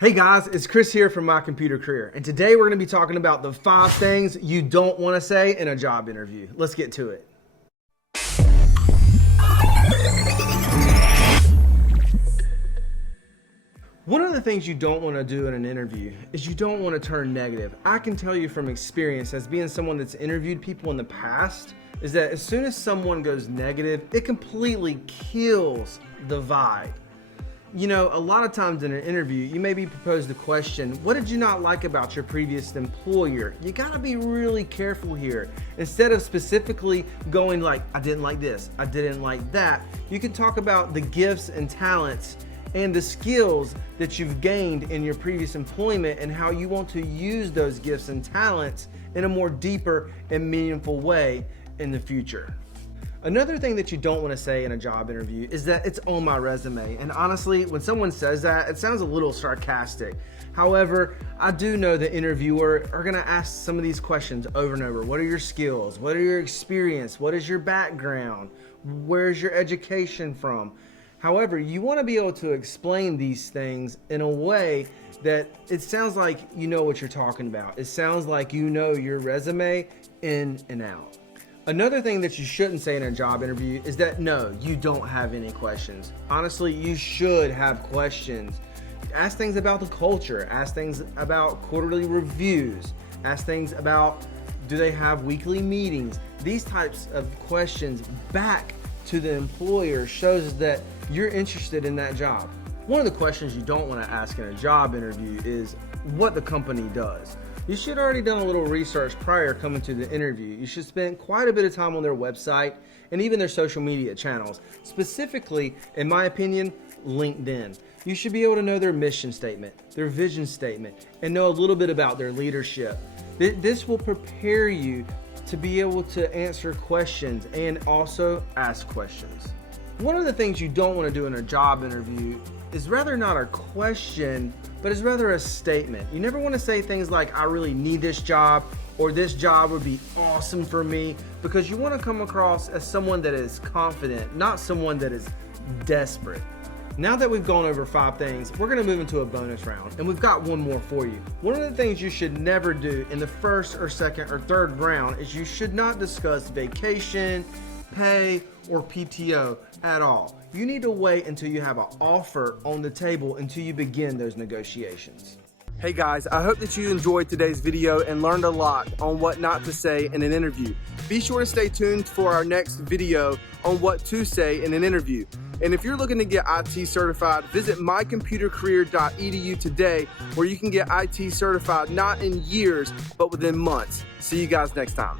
Hey guys, it's Chris here from MyComputerCareer, and today we're going to be talking about the 5 things you don't want to say in a job interview. Let's get to it. One of the things you don't want to do in an interview is you don't want to turn negative. I can tell you from experience, as being someone that's interviewed people in the past, is that as soon as someone goes negative, it completely kills the vibe. You know, a lot of times in an interview, you may be proposed a question, what did you not like about your previous employer? You gotta be really careful here. Instead of specifically going like, I didn't like this, I didn't like that, you can talk about the gifts and talents and the skills that you've gained in your previous employment and how you want to use those gifts and talents in a more deeper and meaningful way in the future. Another thing that you don't want to say in a job interview is that it's on my resume. And honestly, when someone says that, it sounds a little sarcastic. However, I do know the interviewer are going to ask some of these questions over and over. What are your skills? What are your experience? What is your background? Where's your education from? However, you want to be able to explain these things in a way that it sounds like you know what you're talking about. It sounds like you know your resume in and out. Another thing that you shouldn't say in a job interview is that no, you don't have any questions. Honestly, you should have questions. Ask things about the culture, ask things about quarterly reviews, ask things about do they have weekly meetings. These types of questions back to the employer shows that you're interested in that job. One of the questions you don't want to ask in a job interview is what the company does. You should already done a little research prior coming to the interview. You should spend quite a bit of time on their website and even their social media channels. Specifically, in my opinion, LinkedIn. You should be able to know their mission statement, their vision statement, and know a little bit about their leadership. This will prepare you to be able to answer questions and also ask questions. One of the things you don't want to do in a job interview is rather not a question, but is rather a statement. You never want to say things like, I really need this job, or this job would be awesome for me, because you want to come across as someone that is confident, not someone that is desperate. Now that we've gone over 5 things, we're going to move into a bonus round, and we've got one more for you. One of the things you should never do in the first or second or third round is you should not discuss vacation, pay, or PTO at all. You need to wait until you have an offer on the table until you begin those negotiations. Hey guys, I hope that you enjoyed today's video and learned a lot on what not to say in an interview. Be sure to stay tuned for our next video on what to say in an interview. And if you're looking to get IT certified, visit mycomputercareer.edu today, where you can get IT certified not in years, but within months. See you guys next time.